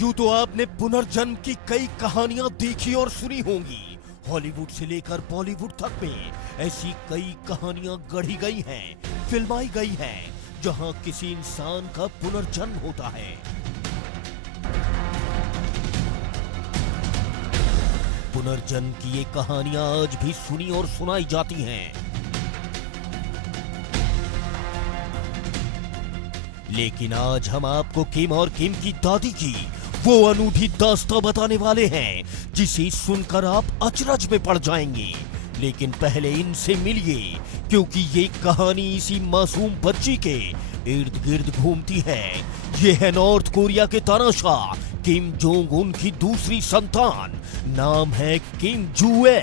यूं तो आपने पुनर्जन्म की कई कहानियां देखी और सुनी होंगी। हॉलीवुड से लेकर बॉलीवुड तक में ऐसी कई कहानियां गढ़ी गई हैं, फिल्माई गई हैं, जहां किसी इंसान का पुनर्जन्म होता है। पुनर्जन्म की ये कहानियां आज भी सुनी और सुनाई जाती हैं। लेकिन आज हम आपको किम और किम की दादी की वो अनूठी दास्तां बताने वाले हैं जिसे सुनकर आप अचरज में पड़ जाएंगे। लेकिन पहले इनसे मिलिए, क्योंकि ये कहानी इसी मासूम बच्ची के इर्द गिर्द घूमती है। ये है नॉर्थ कोरिया के तानाशाह किम जोंग उन की दूसरी संतान। नाम है किम जुए।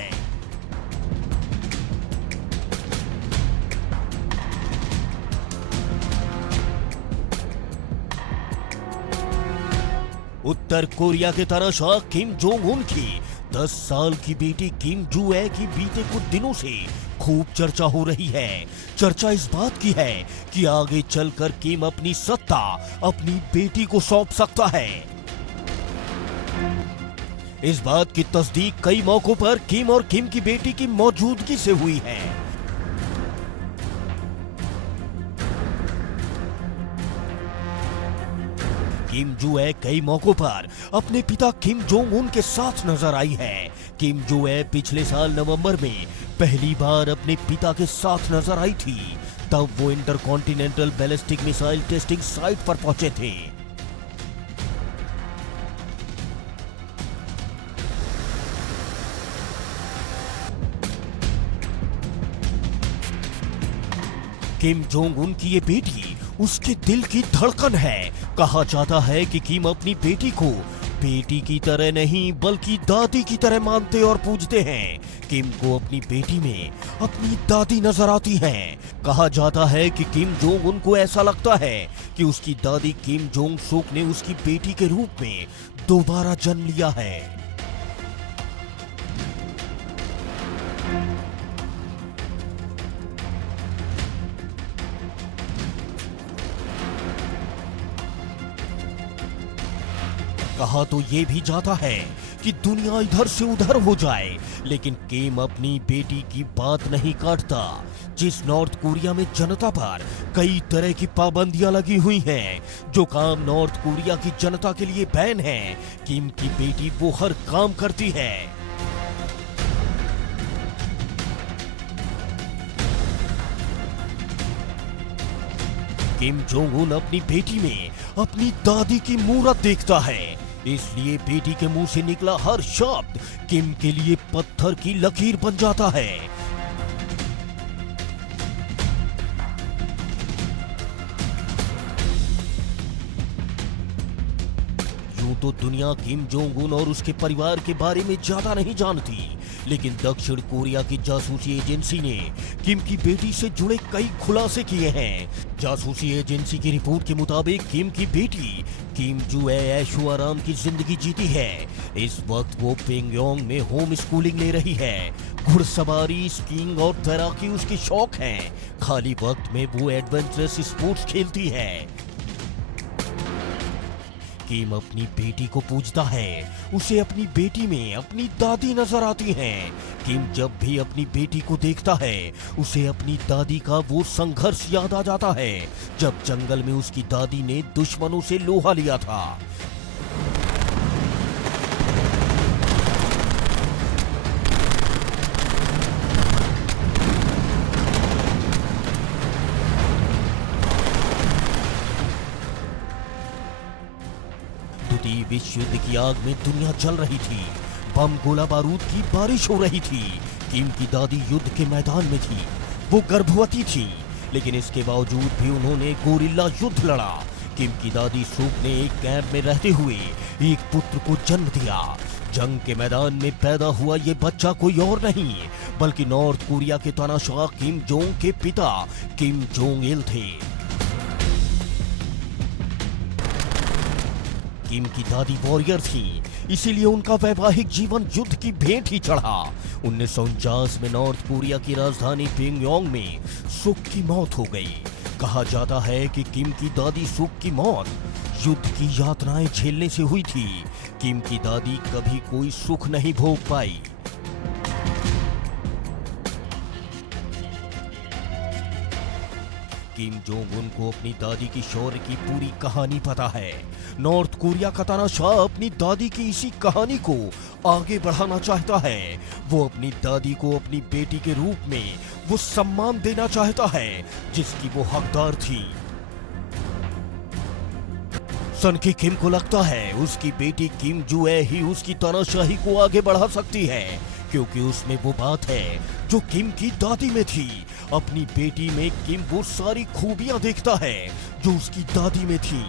उत्तर कोरिया के तानाशाह किम जोंग उन की 10 साल की बेटी किम जुए की बीते कुछ दिनों से खूब चर्चा हो रही है। चर्चा इस बात की है कि आगे चलकर किम अपनी सत्ता अपनी बेटी को सौंप सकता है। इस बात की तस्दीक कई मौकों पर किम और किम की बेटी की मौजूदगी से हुई है। किम जुए कई मौकों पर अपने पिता किम जोंग उन के साथ नजर आई है। किम जुए पिछले साल नवंबर में पहली बार अपने पिता के साथ नजर आई थी। तब वो intercontinental ballistic missile testing site पर पहुंचे थे। किम जोंग उन की ये बेटी उसके दिल की धड़कन है। कहा जाता है कि किम अपनी बेटी को बेटी की तरह नहीं बल्कि दादी की तरह मानते और पूजते हैं। किम को अपनी बेटी में अपनी दादी नजर आती हैं। कहा जाता है कि किम जोंग उन को ऐसा लगता है कि उसकी दादी किम जोंग सुक ने उसकी बेटी के रूप में दोबारा जन्म लिया है। कहा तो ये भी जाता है कि दुनिया इधर से उधर हो जाए, लेकिन किम अपनी बेटी की बात नहीं काटता। जिस नॉर्थ कोरिया में जनता पर कई तरह की पाबंदियां लगी हुई हैं, जो काम नॉर्थ कोरिया की जनता के लिए बैन है, किम की बेटी वो हर काम करती है। किम जोंग उन अपनी बेटी में अपनी दादी की मूरत देखता है, इसलिए बेटी के मुंह से निकला हर शब्द किम के लिए पत्थर की लकीर बन जाता है। यूं तो दुनिया किम जोंग उन और उसके परिवार के बारे में ज्यादा नहीं जानती, लेकिन दक्षिण कोरिया की जासूसी एजेंसी ने किम की बेटी से जुड़े कई खुलासे किए हैं। जासूसी एजेंसी की रिपोर्ट के मुताबिक किम की बेटी किम जुए ऐशो आराम की जिंदगी जीती है। इस वक्त वो पिंगयोंग में होम स्कूलिंग ले रही है। घुड़सवारी, स्कीइंग और तैराकी उसके शौक हैं। खाली वक्त में वो एडवेंचरस स्पोर्ट्स खेलती है। किम अपनी बेटी को पूजता है। उसे अपनी बेटी में अपनी दादी नजर आती हैं। किम जब भी अपनी बेटी को देखता है, उसे अपनी दादी का वो संघर्ष याद आ जाता है, जब जंगल में उसकी दादी ने दुश्मनों से लोहा लिया था। द्वितीय विश्व युद्ध की आग में दुनिया जल रही थी। बम गोला बारूद की बारिश हो रही थी। किम की दादी युद्ध के मैदान में थी। वो गर्भवती थी, लेकिन इसके बावजूद भी उन्होंने गोरिल्ला युद्ध लड़ा। किम की दादी सुक ने एक कैंप में रहते हुए एक पुत्र को जन्म दिया। जंग के मैदान में पैदा हुआ ये बच्चा कोई और नहीं बल्कि नॉर्थ कोरिया के तानाशाह किम जोंग के पिता किम जोंग इल थे। किम की दादी वॉरियर थी, इसीलिए उनका वैवाहिक जीवन युद्ध की भेंट ही चढ़ा। 1949 में नॉर्थ कोरिया की राजधानी पिंगयोंग में सुक की मौत हो गई। कहा जाता है कि किम की दादी सुक की मौत युद्ध की यातनाएं झेलने से हुई थी, किम की दादी कभी कोई सुख नहीं भोग पाई। किम जोंग उन को अपनी दादी की शौर्य की पूरी कहानी पता है। नॉर्थ कोरिया का तानाशाह अपनी दादी की इसी कहानी को आगे बढ़ाना चाहता है। वो अपनी दादी को अपनी बेटी के रूप में वो सम्मान देना चाहता है जिसकी वो हकदार थी। सन की किम को लगता है उसकी बेटी किम जुए ही उसकी तानाशाही को आगे बढ़ा सकती है, क्योंकि उसमें वो बात है जो किम की दादी में थी। अपनी बेटी में किम वो सारी खूबियां देखता है जो उसकी दादी में थी।